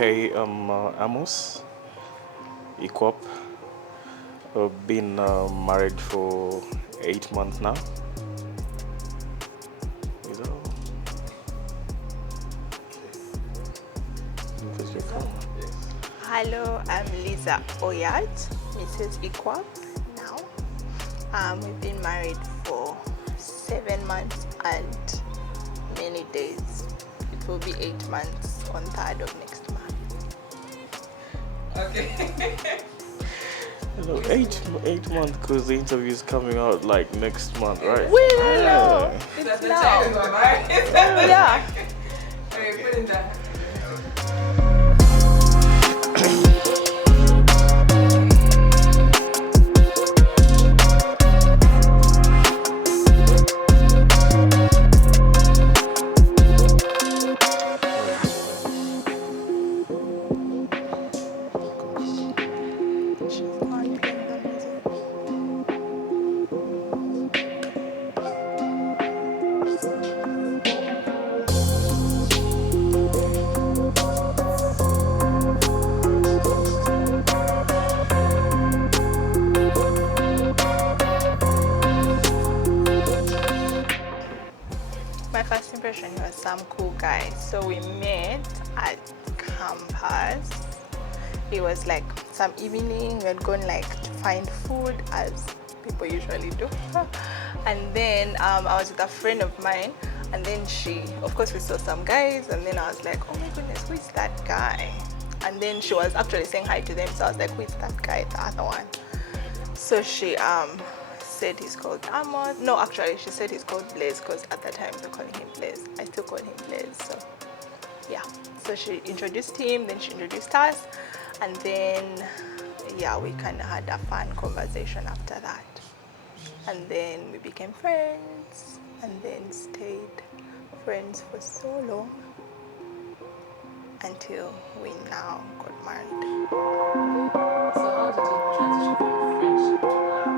Hey, Amos, Equop. I've been married for 8 months now. You know, because you come. Hello, I'm Liza Oyat, Mrs. Equal now. We've been married for 7 months and many days. It will be 8 months on 3rd of next month. Okay. Hello, 8 months because the interview is coming out like next month, right? We know. That's It's the now. time is right? Yeah. Okay, put in that. She's on playing the music. My first impression, he was some cool guy. So we met at campus. It was like some evening, we had gone like to find food as people usually do. And then I was with a friend of mine, and then of course we saw some guys, and then I was like, oh my goodness, who is that guy? And then she was actually saying hi to them, so I was like, who is that guy, the other one? So she said he's called Amos. No, actually she said he's called Blaze because at that time they're calling him Blaze. I still call him Blaze, so yeah. So she introduced him, then she introduced us, and then yeah, we kind of had a fun conversation after that. And then we became friends, and then stayed friends for so long until we now got married. So how did you transition from friendship to love?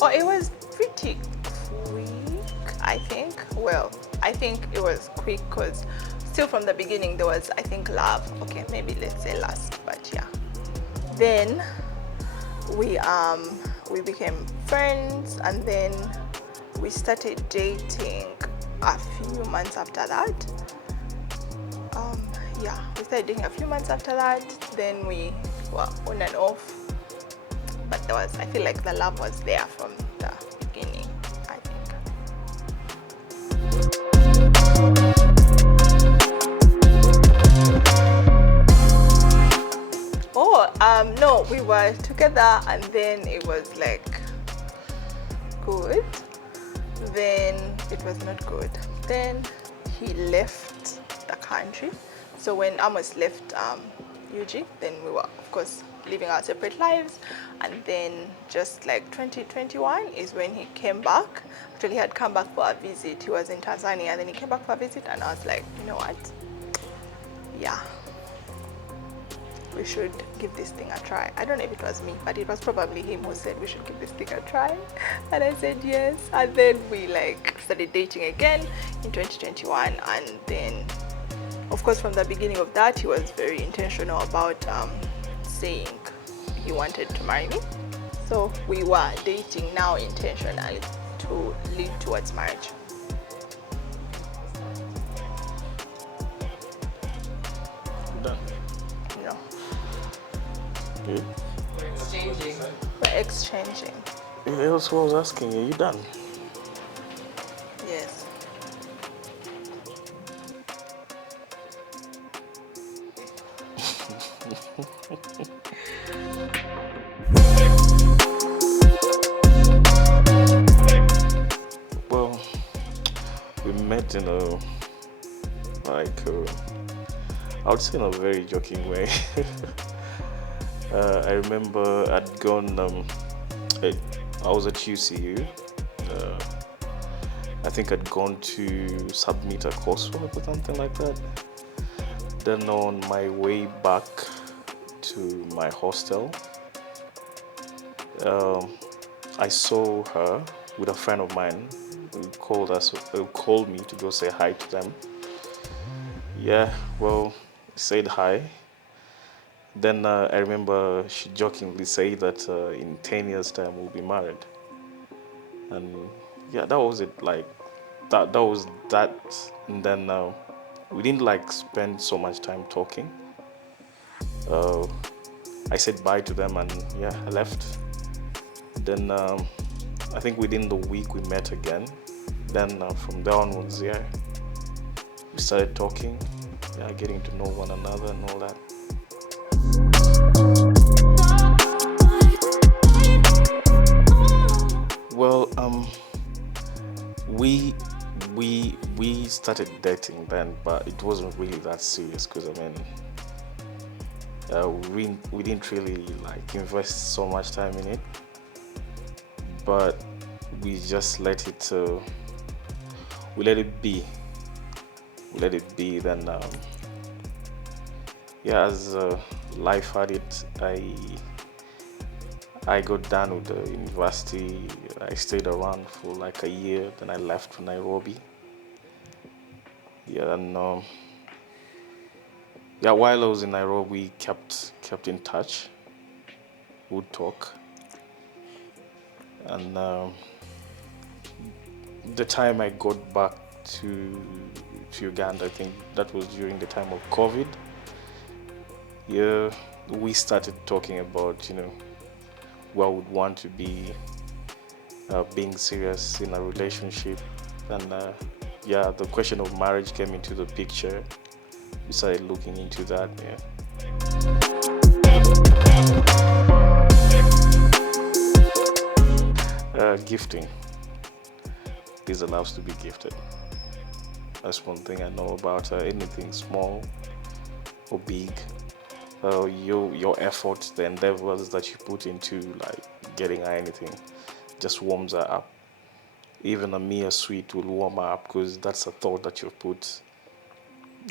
Oh, it was pretty quick, I think. Well, I think it was quick because still from the beginning there was, I think, love. Okay, maybe let's say lust, but yeah. Then we became friends, and then we started dating a few months after that. Yeah, we started dating a few months after that. Then we were on and off, but I feel like the love was there from the beginning, I think. Oh, no, we were together, and then it was like good. Then it was not good. Then he left the country. So when Amos left UG, then we were, of course, living our separate lives. And then just like 2021 is when he came back. Actually, he had come back for a visit. He was in Tanzania, and then he came back for a visit, and I was like, you know what? Yeah, we should give this thing a try. I don't know if it was me, but it was probably him who said we should give this thing a try. And I said yes. And then we like started dating again in 2021. And then, of course, from the beginning of that, he was very intentional about saying he wanted to marry me. So we were dating now intentionally to lead towards marriage. Done. No, You? We're exchanging. we're exchanging. Yeah, that's what I was asking you. You done? Yes. Well, we met in a I would say in a very joking way. I remember I'd gone. I was at UCU. I think I'd gone to submit a coursework or something like that. Then on my way back to my hostel, I saw her with a friend of mine who called me to go say hi to them. Yeah, well, said hi. Then I remember she jokingly said that in 10 years' time we'll be married. And yeah, that was it. Like, that was that. And then we didn't like spend so much time talking. Uh, I said bye to them and yeah, I left. Then I think within the week we met again. Then from there onwards, yeah, we started talking, yeah, getting to know one another and all that. Well, we we started dating then, but it wasn't really that serious because I mean, we didn't really like invest so much time in it, but we just let it we let it be. We let it be. Then yeah, as life had it, I got done with the university. I stayed around for like a year. Then I left for Nairobi. Yeah, and yeah, while I was in Nairobi, we kept in touch. Would talk, and the time I got back to to Uganda, I think that was during the time of COVID. Yeah, we started talking about what would want to be being serious in a relationship, and yeah, the question of marriage came into the picture. We started looking into that. Yeah, gifting. Lisa loves to be gifted. That's one thing I know about her. Anything small or big, your efforts, the endeavors that you put into like getting her anything, just warms her up. Even a mere sweet will warm her up because that's a thought that you've put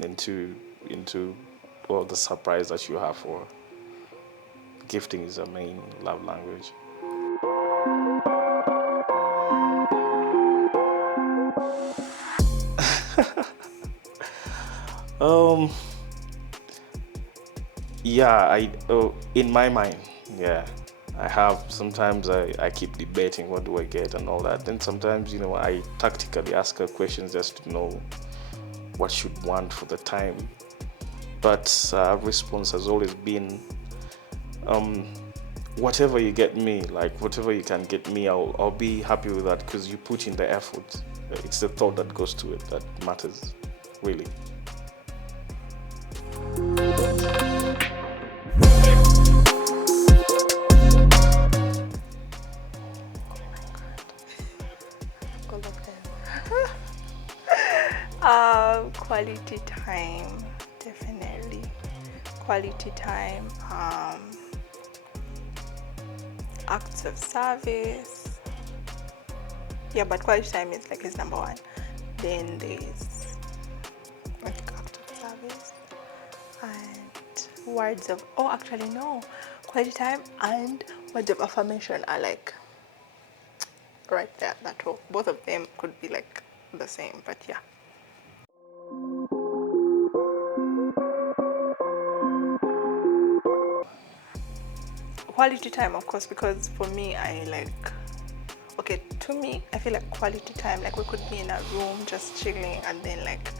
into well, the surprise that you have for her. Gifting is her main love language. Um, yeah, in my mind, yeah, I have. Sometimes I keep debating what do I get and all that. Then sometimes I tactically ask her questions just to know what she'd want for the time. But our response has always been, um, whatever you get me, like whatever you can get me, I'll be happy with that because you put in the effort. It's the thought that goes to it that matters, really. All of them. Quality time, definitely. Quality time. Acts of service. Yeah, but quality time is like his number one. Then there's like acts of service and words of. Oh, actually no. Quality time and words of affirmation are like right there. That all. Both of them could be like the same, but yeah. Quality time, of course, because for me, okay, to me, I feel like quality time, like we could be in a room just chilling and then like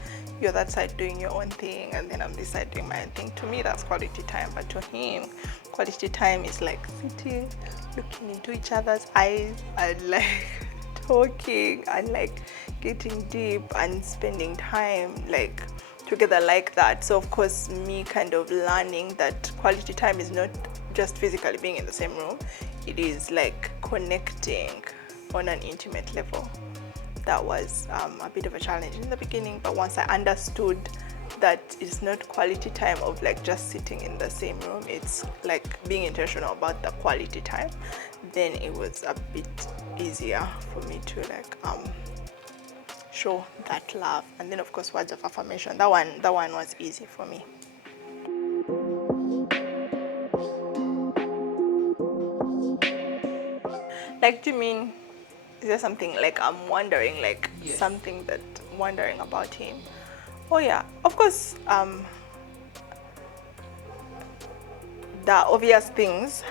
you're that side doing your own thing and then I'm this side doing my own thing. To me, that's quality time, but to him, quality time is like sitting, looking into each other's eyes and like talking and like getting deep and spending time like together like that. So of course, me kind of learning that quality time is not just physically being in the same room, it is like connecting on an intimate level. That was a bit of a challenge in the beginning, but once I understood that it's not quality time of like just sitting in the same room, it's like being intentional about the quality time, then it was a bit easier for me to like show that love. And then of course words of affirmation, that one was easy for me. Like, do you mean, is there something like I'm wondering, like Yes. something that I'm wondering about him? Oh yeah, of course. The obvious things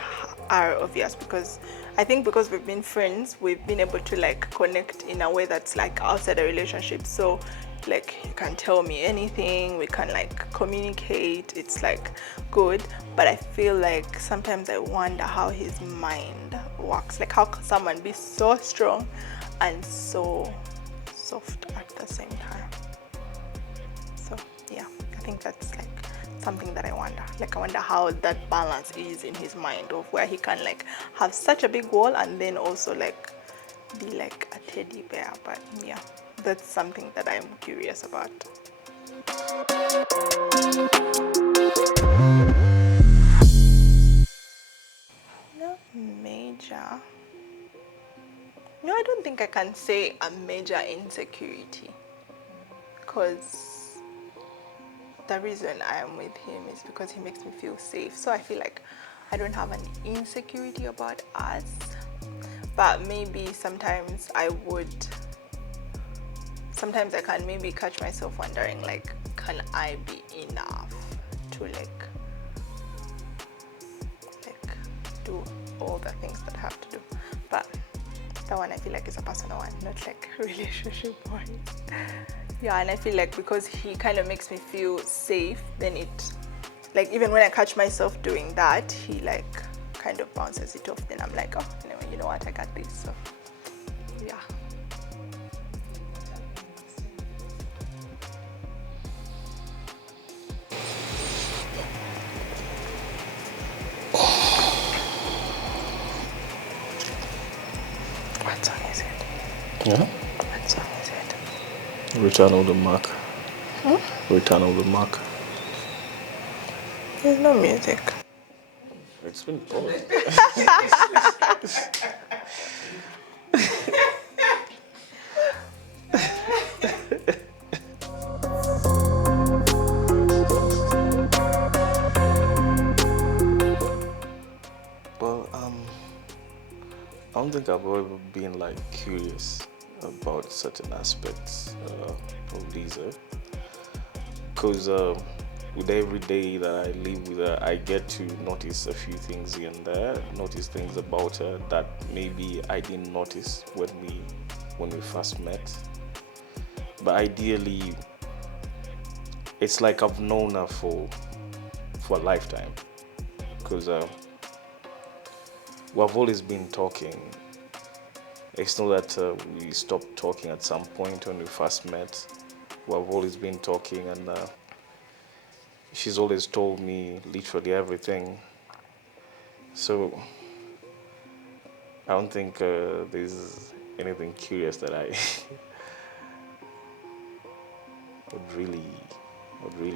are obvious because I think because we've been friends, we've been able to like connect in a way that's like outside the relationship. So like you can tell me anything, we can like communicate, it's like good. But I feel like sometimes I wonder how his mind works. Like how can someone be so strong and so soft at the same time? So yeah, I think that's like something that I wonder. Like I wonder how that balance is in his mind of where he can like have such a big wall and then also like be like a teddy bear. But yeah, that's something that I'm curious about. No major. No, I don't think I can say a major insecurity because the reason I am with him is because he makes me feel safe. So I feel like I don't have an insecurity about us, but maybe sometimes I can maybe catch myself wondering like, can I be enough to like do all the things that I have to do? But that one I feel like is a personal one, not like relationship one. Yeah, and I feel like because he kind of makes me feel safe, then it, like even when I catch myself doing that, he like kind of bounces it off. Then I'm like, oh, anyway, you know what, I got this. So yeah. What song is it? Yeah. What song is it? Return of the Mark. Return of the Mark. There's no music. It's been paused. Well, I don't think I've ever been like curious about certain aspects of Lisa, because with every day that I live with her, I get to notice a few things here and there, notice things about her that maybe I didn't notice when we first met. But ideally, it's like I've known her for a lifetime, because we've always been talking. It's not that we stopped talking at some point when we first met. We've always been talking, and she's always told me literally everything. So I don't think there's anything curious that I would really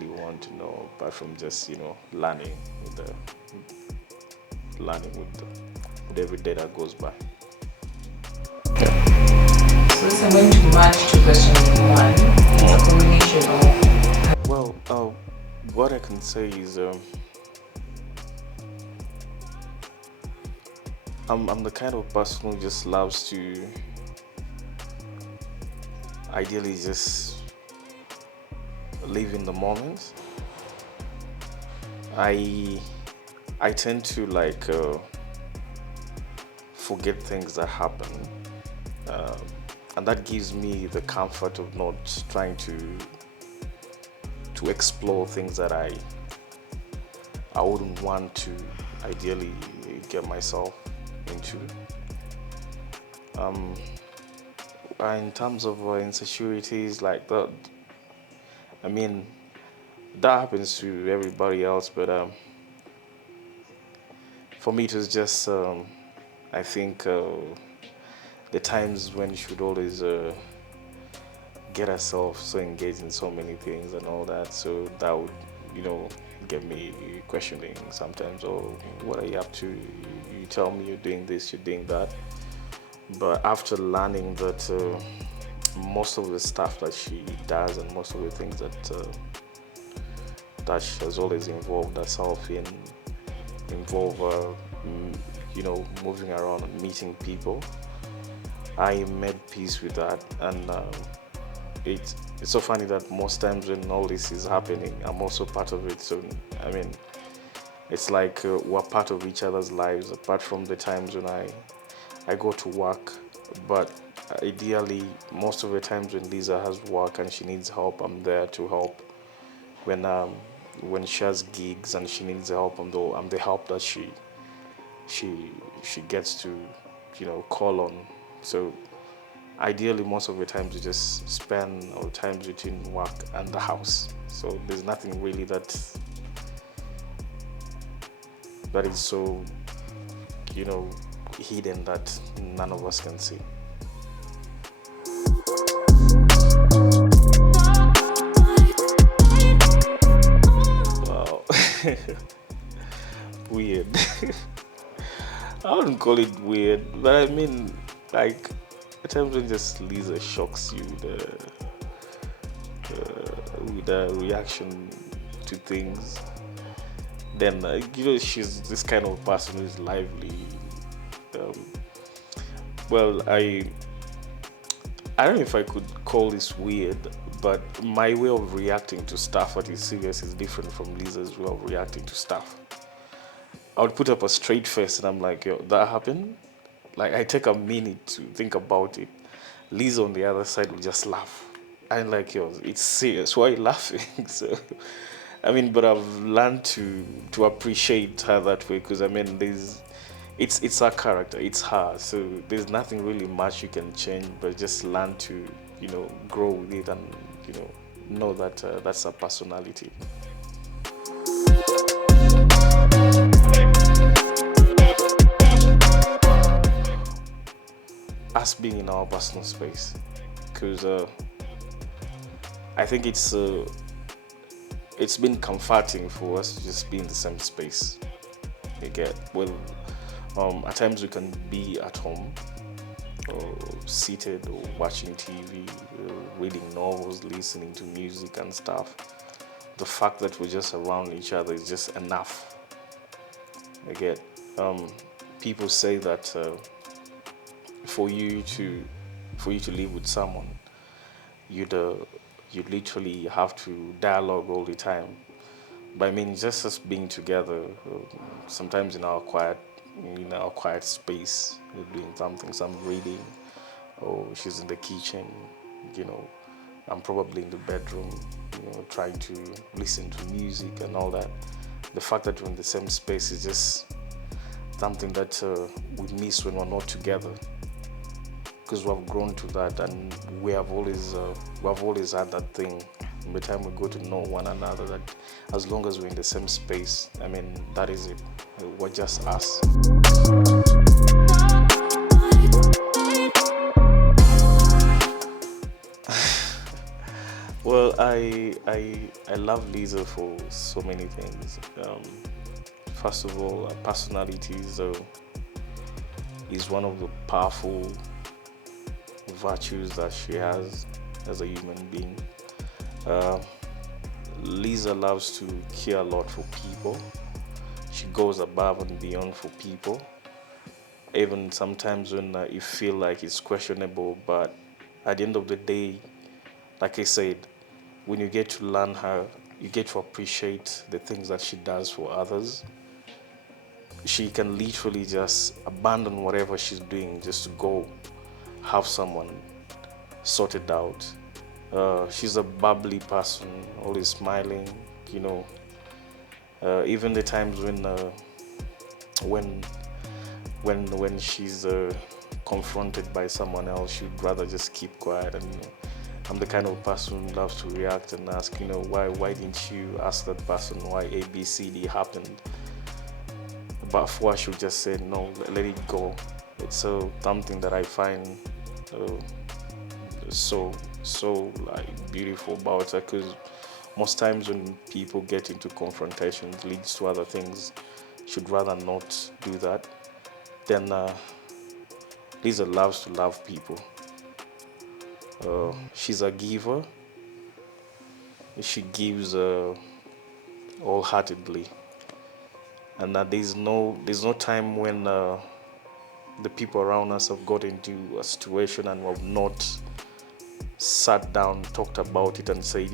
want to know, apart from just learning with every day that goes by. So this I'm going to match to question one. It's a combination of. Well, what I can say is I'm the kind of person who just loves to ideally just live in the moment. I tend to like forget things that happen, and that gives me the comfort of not trying to explore things that I wouldn't want to ideally get myself into. In terms of insecurities like that, I mean, that happens to everybody else, but for me it was just I think the times when you should always get ourselves so engaged in so many things and all that, so that would get me questioning sometimes. Oh, what are you up to? You tell me you're doing this, you're doing that. But after learning that most of the stuff that she does and most of the things that she has always involved herself in involve moving around and meeting people, I made peace with that, and it's so funny that most times when all this is happening, I'm also part of it. So I mean, it's like we're part of each other's lives, apart from the times when I go to work. But ideally, most of the times when Lisa has work and she needs help, I'm there to help. When she has gigs and she needs help, I'm the help that she she gets to, call on. So ideally, most of the times we just spend our times between work and the house. So there's nothing really that is so, you know, hidden that none of us can see. Wow. Weird. I wouldn't call it weird, but I mean, like, at times when just Lisa shocks you with a reaction to things, then, she's this kind of person who's lively. Um, well, I don't know if I could call this weird, but my way of reacting to stuff that is serious is different from Lisa's way of reacting to stuff. I would put up a straight face and I'm like, yo, that happened? Like, I take a minute to think about it. Lisa on the other side would just laugh. I'm like, yo, it's serious. Why are you laughing? So, I mean, but I've learned to appreciate her that way because I mean, it's her character, it's her. So there's nothing really much you can change, but just learn to grow with it and know that that's her personality. Us being in our personal space, because I think it's been comforting for us to just be in the same space. You get well. At times we can be at home, or seated, or watching TV, reading novels, listening to music and stuff. The fact that we're just around each other is just enough. I get. People say that for you to live with someone, you'd uh, you literally have to dialogue all the time. But I mean, just us being together, sometimes in our quiet space, we're doing something, some reading, or she's in the kitchen, you know, I'm probably in the bedroom, trying to listen to music and all that. The fact that we're in the same space is just something that we miss when we're not together, because we have grown to that, and we have always had that thing. By the time we go to know one another, that as long as we're in the same space, I mean, that is it. We're just us. Well, I love Lisa for so many things. First of all, her personality is one of the powerful virtues that she has as a human being. Uh, Lisa loves to care a lot for people. She goes above and beyond for people, even sometimes when you feel like it's questionable. But at the end of the day, like I said, when you get to learn her, you get to appreciate the things that she does for others. She can literally just abandon whatever she's doing just to go have someone sorted out. She's a bubbly person, always smiling, you know. Even the times when when she's confronted by someone else, she'd rather just keep quiet. And I'm the kind of person who loves to react and ask, why didn't you ask that person why A B C D happened? But for her, she'll just say no, let it go. It's something that I find uh, so like beautiful about her, because most times when people get into confrontations leads to other things, should rather not do that. Then Lisa loves to love people. She's a giver. She gives wholeheartedly, and there's no time when the people around us have got into a situation and we've not sat down, talked about it, and said,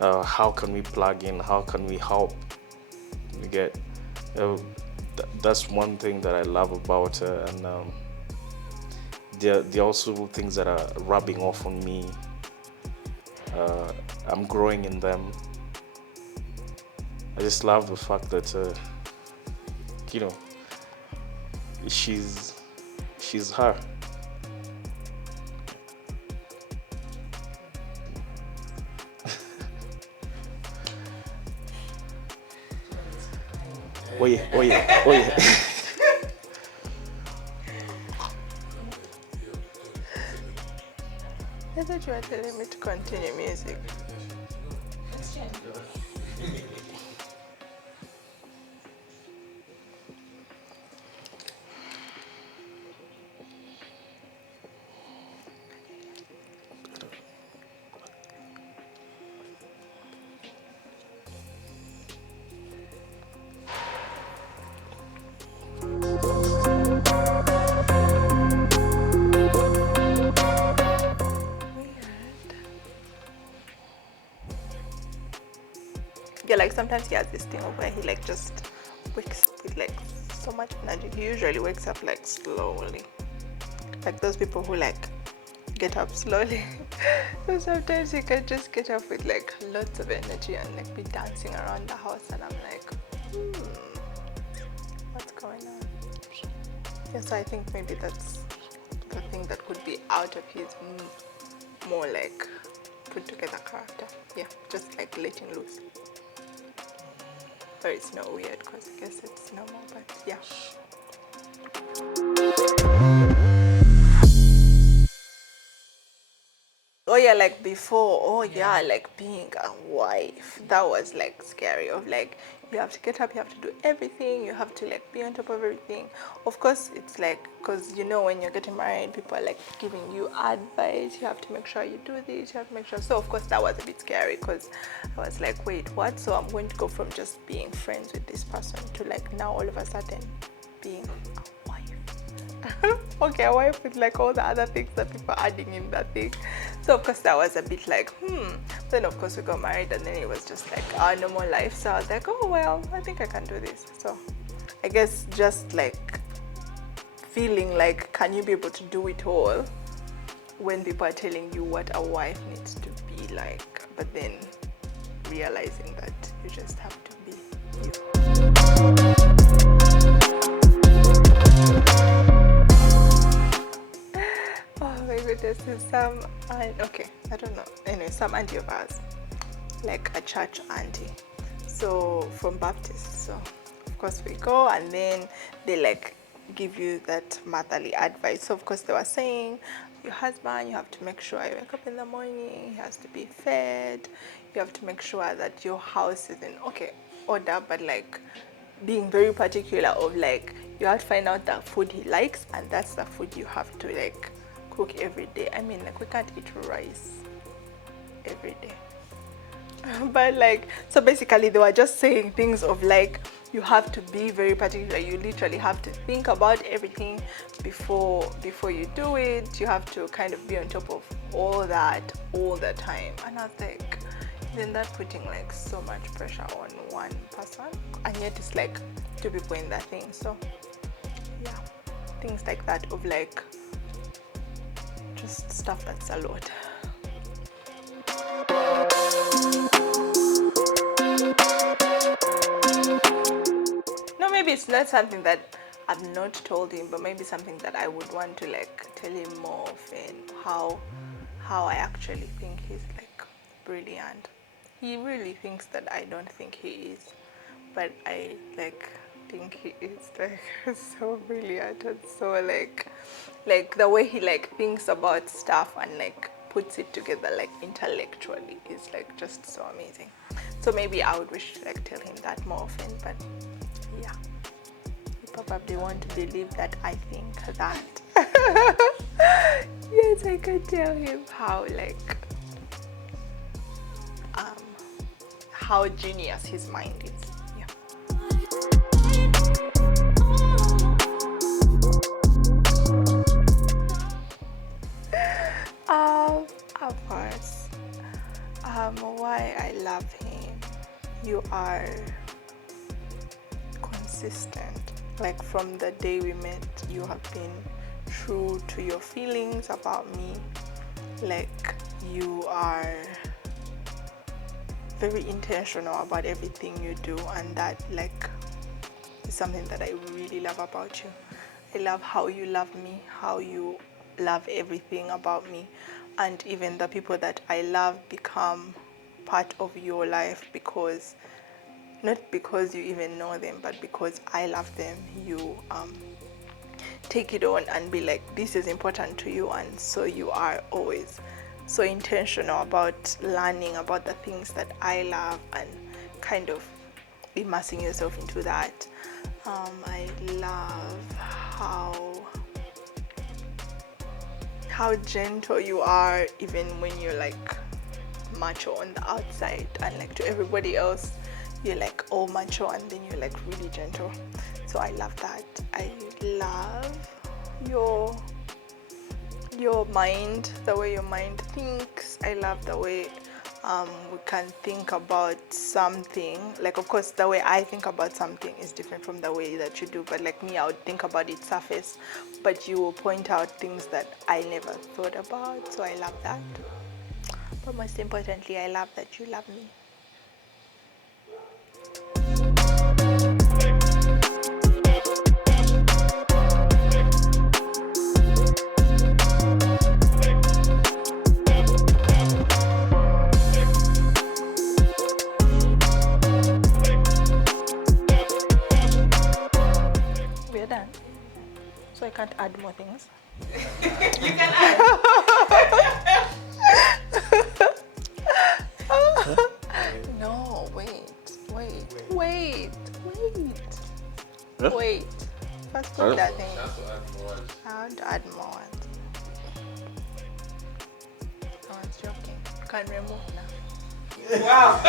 how can we plug in? How can we help? You get, uh, that's one thing that I love about her, and there are also things that are rubbing off on me. I'm growing in them. I just love the fact that you know she's her. Oh yeah, oh yeah, oh yeah. I thought you were telling me to continue music. Yeah, like sometimes he has this thing of where he like just wakes up with like so much energy. He usually wakes up like slowly. Like those people who like get up slowly. So sometimes he can just get up with like lots of energy and like be dancing around the house, and I'm like, what's going on? Yes, I think maybe that's the thing that could be out of his more like put together character. Yeah, just like letting loose. But it's not weird because I guess it's normal, but yeah. Oh yeah, like before, oh yeah, like being a wife, that was like scary. Of like, you have to get up, you have to do everything, you have to like be on top of everything. Of course, it's like, because when you're getting married, people are like giving you advice, you have to make sure you do this, you have to make sure. So of course that was a bit scary, because I was like, wait, what? So I'm going to go from just being friends with this person to like now all of a sudden being a wife. Okay, a wife with like all the other things that people are adding in that thing. So of course that was a bit like, Then of course we got married, and then it was just like our normal life. So I was like, oh well, I think I can do this. So I guess just like feeling like, can you be able to do it all when people are telling you what a wife needs to be like, but then realizing that you just have to be you. Oh my goodness, some I don't know. Anyway, some auntie of ours, like a church auntie. So from Baptist. So of course we go, and then they like give you that motherly advice. So of course they were saying, your husband, you have to make sure you wake up in the morning, he has to be fed, you have to make sure that your house is in order, but like being very particular of like, you have to find out the food he likes, and that's the food you have to like cook every day. I mean, like, we can't eat rice every day. But like, so basically they were just saying things of like, you have to be very particular. You literally have to think about everything before you do it. You have to kind of be on top of all that all the time. And I was like, isn't that putting like so much pressure on one person? And yet it's like two people in that thing. So yeah, things like that of like just stuff that's a lot. No, maybe it's not something that I've not told him, but maybe something that I would want to like tell him more of, and how I actually think he's like brilliant. He really thinks that I don't think he is, but I like think he is like so brilliant, and so like the way he like thinks about stuff and like puts it together like intellectually is like just so amazing. So maybe I would wish to like tell him that more often, but yeah, he probably want to believe that I think that. Yes, I can tell him how like how genius his mind is. Why I love him. You are consistent. Like from the day we met, you have been true to your feelings about me. Like you are very intentional about everything you do, and that like is something that I really love about you. I love how you love me, how you love everything about me, and even the people that I love become part of your life because not because you even know them, but because I love them. You take it on and be like, this is important to you, and so you are always so intentional about learning about the things that I love and kind of immersing yourself into that. I love how gentle you are, even when you're like macho on the outside, and like to everybody else you're like all macho and then you're like really gentle. So I love that. I love your mind, the way your mind thinks. I love the way we can think about something. Like, of course, the way I think about something is different from the way that you do, but like me, I would think about it surface, but you will point out things that I never thought about. So I love that. But most importantly, I love that you love me. We're done. So I can't add more things. You can add. No, wait. Huh? Wait. First Huh? put that thing. That's what I want. I want to add more ones. I was joking. You can remove now. Wow.